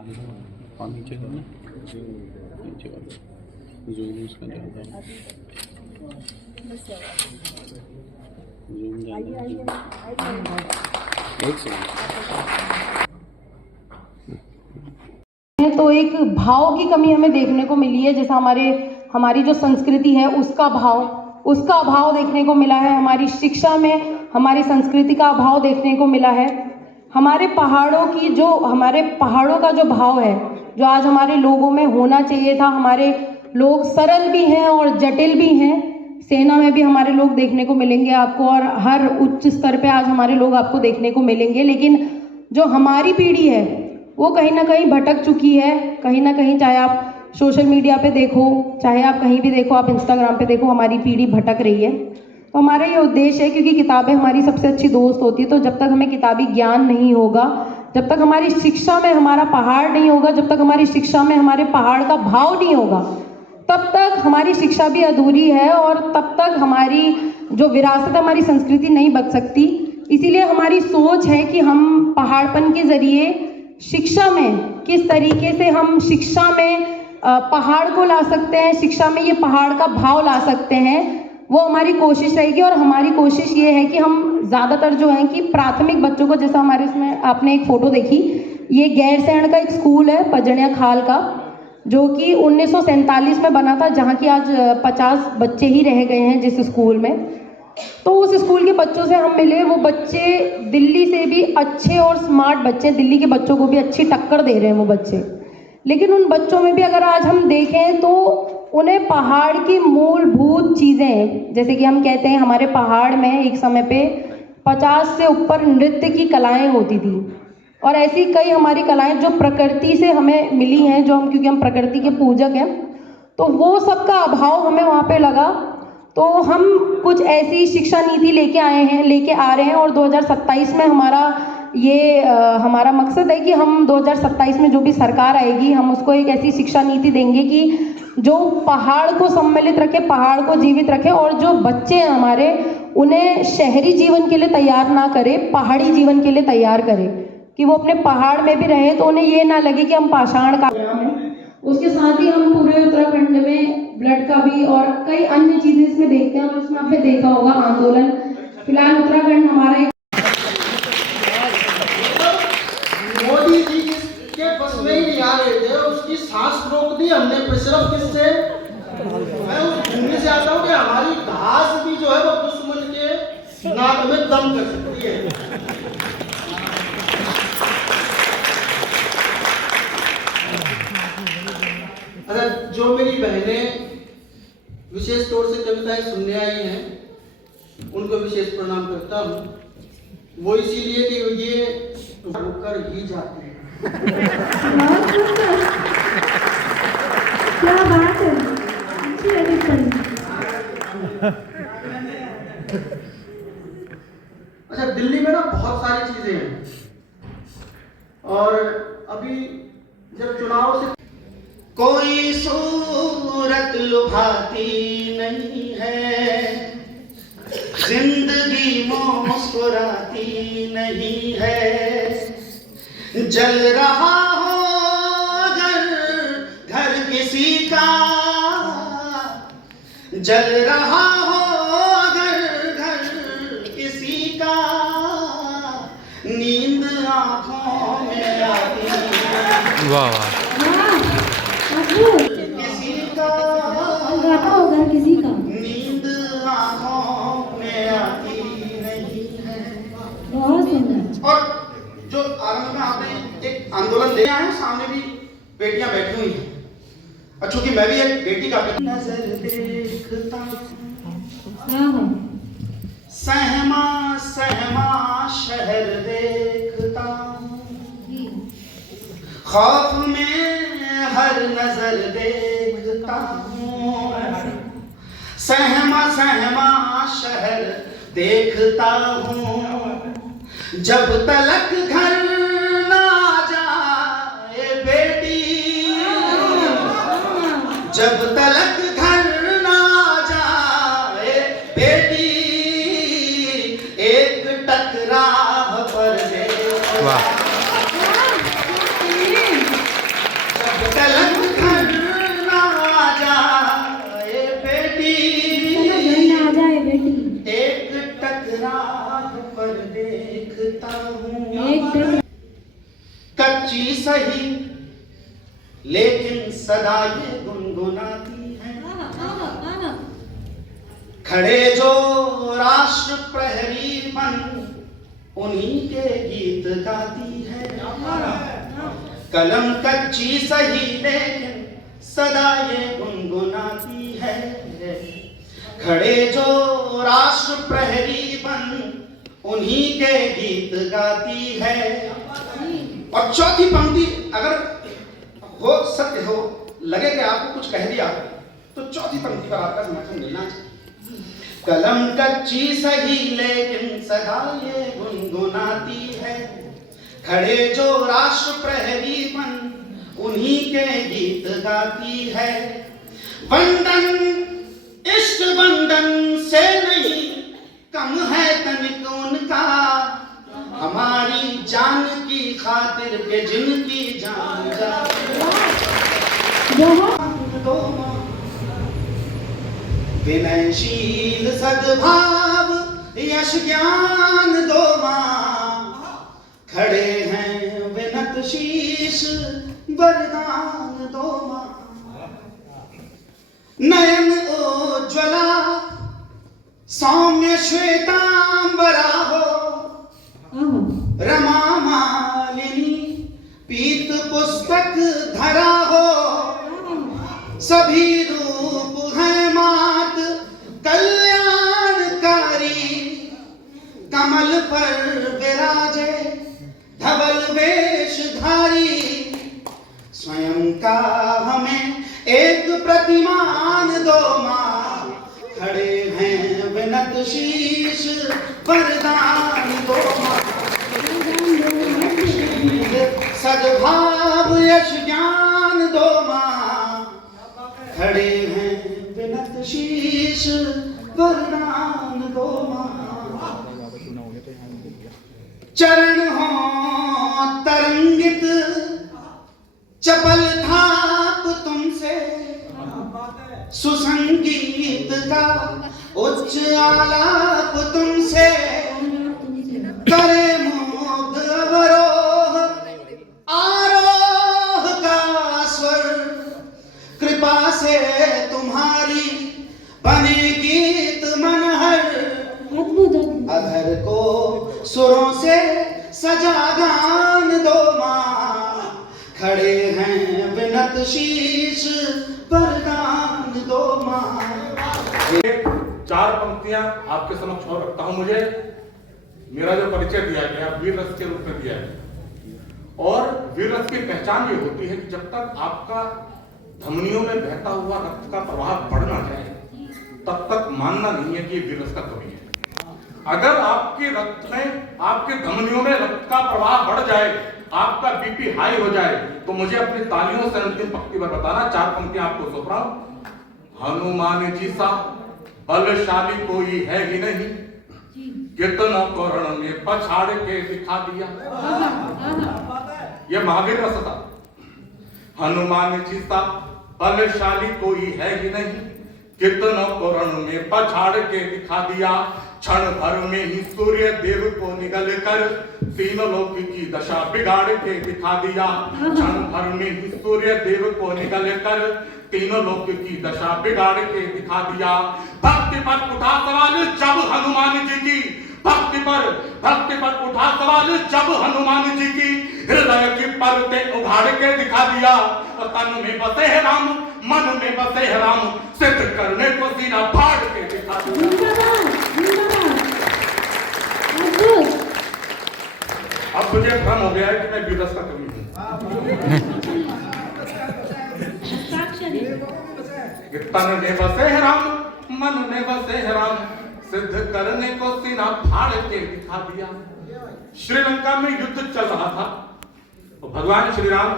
और नीचे करना, नीचे वाला जूम उसका ज़्यादा है, जूम ज़्यादा है। एक सेकंड। तो एक भाव की कमी हमें देखने को मिली है, जैसा हमारी जो संस्कृति है उसका अभाव देखने को मिला है। हमारी शिक्षा में हमारी संस्कृति का अभाव देखने को मिला है। हमारे पहाड़ों का जो भाव है, जो आज हमारे लोगों में होना चाहिए था। हमारे लोग सरल भी हैं और जटिल भी हैं। सेना में भी हमारे लोग देखने को मिलेंगे आपको, और हर उच्च स्तर पे आज हमारे लोग आपको देखने को मिलेंगे। लेकिन जो हमारी पीढ़ी है वो कहीं ना कहीं भटक चुकी है। कहीं ना कहीं, चाहे आप सोशल मीडिया पे देखो, चाहे आप कहीं भी देखो, आप इंस्टाग्राम पे देखो, हमारी पीढ़ी भटक रही है। तो हमारा ये उद्देश्य है, क्योंकि किताबें हमारी सबसे अच्छी दोस्त होती है, तो जब तक हमें किताबी ज्ञान नहीं होगा, जब तक हमारी शिक्षा में हमारा पहाड़ नहीं होगा, जब तक हमारी शिक्षा में हमारे पहाड़ का भाव नहीं होगा, तब तक हमारी शिक्षा भी अधूरी है और तब तक हमारी जो विरासत, हमारी संस्कृति नहीं बच सकती। इसीलिए हमारी सोच है कि हम पहाड़पन के जरिए शिक्षा में किस तरीके से हम शिक्षा में पहाड़ को ला सकते हैं, शिक्षा में ये पहाड़ का भाव ला सकते हैं, वो हमारी कोशिश रहेगी। और हमारी कोशिश ये है कि हम ज़्यादातर जो है कि प्राथमिक बच्चों को, जैसा हमारे इसमें आपने एक फ़ोटो देखी, ये गैरसैंण का एक स्कूल है पजड़िया खाल का, जो कि 1947 में बना था, जहाँ की आज 50 बच्चे ही रह गए हैं जिस स्कूल में। तो उस स्कूल के बच्चों से हम मिले। वो बच्चे दिल्ली से भी अच्छे और स्मार्ट बच्चे, दिल्ली के बच्चों को भी अच्छी टक्कर दे रहे हैं वो बच्चे। लेकिन उन बच्चों में भी अगर आज हम देखें तो उन्हें पहाड़ की मूलभूत चीज़ें, जैसे कि हम कहते हैं हमारे पहाड़ में एक समय पे 50 से ऊपर नृत्य की कलाएं होती थी, और ऐसी कई हमारी कलाएं जो प्रकृति से हमें मिली हैं, जो क्योंकि हम प्रकृति के पूजक हैं, तो वो सब का अभाव हमें वहाँ पे लगा। तो हम कुछ ऐसी शिक्षा नीति लेके आ रहे हैं, और 2027 में हमारा मकसद है कि हम 2027 में जो भी सरकार आएगी, हम उसको एक ऐसी शिक्षा नीति देंगे कि जो पहाड़ को सम्मिलित रखे, पहाड़ को जीवित रखे, और जो बच्चे हैं हमारे, उन्हें शहरी जीवन के लिए तैयार ना करे, पहाड़ी जीवन के लिए तैयार करे, कि वो अपने पहाड़ में भी रहे तो उन्हें ये ना लगे कि हम पाषाण का हैं। उसके साथ ही हम पूरे उत्तराखंड में ब्लड का भी और कई अन्य चीजें इसमें देखते हैं, और इसमें आपने देखा होगा आंदोलन। फिलहाल उत्तराखंड हमारा मोदी जी के बस में ही नहीं आ रहे थे, उसकी सांस रोक दी हमने। सिर्फ किससे? मैं उस भूमि से आता हूँ कि हमारी घास भी जो है वो दुश्मन के नाक में दम कर सकती है। अच्छा, जो मेरी बहनें विशेष तौर से कविताएं सुनने आई हैं, उनको विशेष प्रणाम करता हूँ। वो इसीलिए कि ये होकर ही जाते हैं। क्या बात है, अच्छी एडिशन। अच्छा, दिल्ली में ना बहुत सारी चीजें हैं, और अभी जब चुनाव से कोई सूरत लुभाती नहीं है, जिंदगी मुस्कुराती नहीं है। जल रहा हो अगर घर किसी का, जल रहा हो अगर घर किसी का, नींद आंखों में आती है। वाह वाह। किसी का होगा किसी का, नींद आंखों में आती नहीं है। बहुत सुंदर। और जो आरंभ में आपने एक आंदोलन ले आए, सामने भी बेटियां बैठी हुई हैं, और चूंकि मैं भी एक बेटी का नजर देखता, सहमा सहमा शहर देखता, खौफ में हर नजर देखता हूँ, सहमा सहमा शहर देखता हूँ। जब तलक घर ना जाए बेटी, जब तलक घर ना जाए बेटी, एक टकराव पर दे। वाह। ईंटें कच्ची सही लेकिन सदा ये गुनगुनाती है। खड़े जो राष्ट्र प्रहरी बन उन्हीं के गीत गाती है। कलम कच्ची सही लेकिन सदा ये गुनगुनाती है। खड़े जो राष्ट्र प्रहरी बन उन्हीं के गीत गाती है। और चौथी पंक्ति अगर हो सत्य हो लगे कि आपको कुछ कह दिया तो चौथी पंक्ति पर आपका समर्थन मिलना चाहिए। कलम कच्ची सही लेकिन सदा ये गुनगुनाती है। खड़े जो राष्ट्र प्रहरी बन उन्हीं के गीत गाती है। वंदन इष्ट वंदन से नहीं कम है तनिक उनका, हमारी जान की खातिर के जिनकी जान जाती। विनयशील सद्भाव यश ज्ञान दो माँ, खड़े हैं विनत शीश वरदान दो माँ। नयन उज्ज्वला सौम्य श्वेतांबरा हो, रमा मालिनी पीत पुस्तक धरा हो। सभी रूप है मात कल्याणकारी, कमल पर विराजे धवल वेशधारी। स्वयं का हमें एक प्रतिमान दो माँ, खड़े हैं विनत शीश वरदान दो माँ। सद्भाव यश ज्ञान दो माँ, खड़े हैं विनत शीश वरदान दो माँ। चरण हो तरंगित चपल थाप तुमसे, सुसंगीत का उच्च आलाप तुमसे। करे मुग्ध अवरोह आरोह का स्वर, कृपा से तुम्हारी बने गीत मनहर। अधर को सुरों से सजा गान दो माँ, खड़े हैं विनत शीश वरदान दो माँ। चार पंक्तियां आपके समक्ष और रखता हूं। मुझे मेरा जो परिचय दिया गया वीर रस के रूप में दिया गया, और वीर रस की पहचान ये होती है कि जब तक आपका धमनियों में बहता हुआ रक्त का प्रवाह बढ़ ना जाए तब तक मानना नहीं है कि ये वीर रस का कमी है। अगर आपके रक्त में, आपके धमनियों में रक्त का प्रवाह बढ़ जाए, आपका बीपी हाई हो जाए, तो मुझे अपनी तालियों से अंतिम पंक्ति पर बताना। चार पंक्तियां आपको सौंप रहा हूं। हनुमान जी सा बलशाली कोई है ही नहीं, कितना कर्ण में पछाड़ के दिखा दिया। यह महावीर रस था। हनुमान जी सा बलशाली कोई है ही नहीं, कितना कर्ण में पछाड़ के दिखा दिया। क्षण भर में ही सूर्य देव को निगल कर तीनों लोक की दशा बिगाड़ के दिखा दिया। क्षण भर में ही सूर्य देव को निगल कर तीनों लोक की दशा बिगाड़ के दिखा दिया। भक्ति पर उठा सवाल जब हनुमान जी की, भक्ति पर उठा सवाल जब हनुमान जी की, हृदय की परतें उघाड़ के दिखा दिया। और तन में बसे है राम, मन में बसे है राम, सिद्ध करने को सीना फाड़ के दिखा दिया। अब मुझे भ्रम हो गया है कि मैं वीर रस का कवि हूं। तन में बसे है राम, मन में बसे है राम, सिद्ध करने को सीना फाड़ के दिखा दिया। श्रीलंका में युद्ध चल रहा था, तो भगवान श्री राम